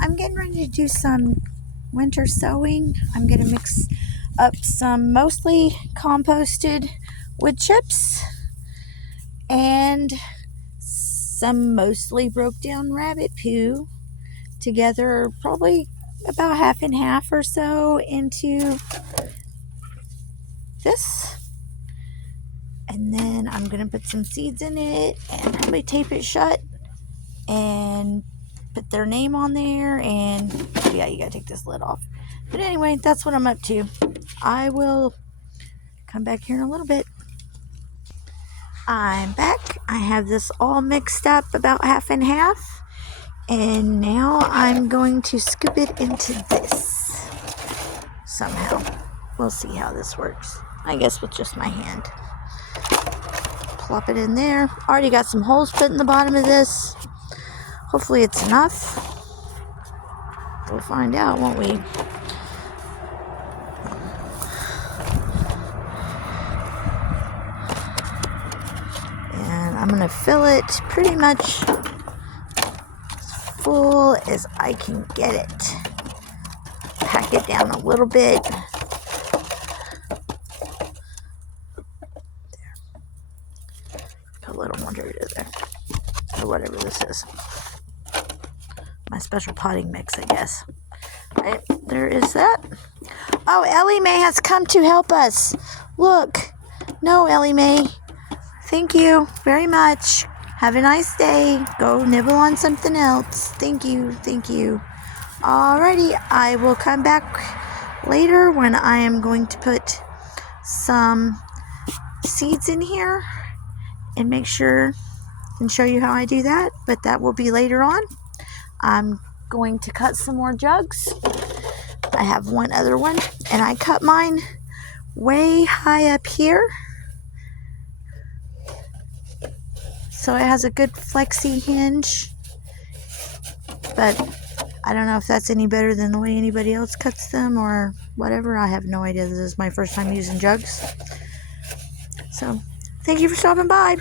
I'm getting ready to do some winter sowing. I'm going to mix up some mostly composted wood chips and some mostly broke down rabbit poo together, probably about half and half or so into this. And then I'm going to put some seeds in it and probably tape it shut and put their name on there. And yeah, you got to take this lid off. But anyway, that's what I'm up to. I will come back here in a little bit. I'm back. I have this all mixed up about half and half. And now I'm going to scoop it into this somehow. We'll see how this works. I guess with just my hand. Plop it in there. Already got some holes put in the bottom of this. Hopefully it's enough. We'll find out, won't we? And I'm going to fill it pretty much as full as I can get it. Pack it down a little bit. A little more dirt in there, or whatever this is. My special potting mix, I guess. Right, there is that. Oh, Elle-May has come to help us. Look. No, Elle-May. Thank you very much. Have a nice day. Go nibble on something else. Thank you. Thank you. Alrighty, I will come back later when I am going to put some seeds in here and make sure and show you how I do that, but that will be later on. I'm going to cut some more jugs. I have one other one, and I cut mine way high up here, so it has a good flexy hinge, but I don't know if that's any better than the way anybody else cuts them or whatever. I have no idea. This is my first time using jugs. So thank you for stopping by.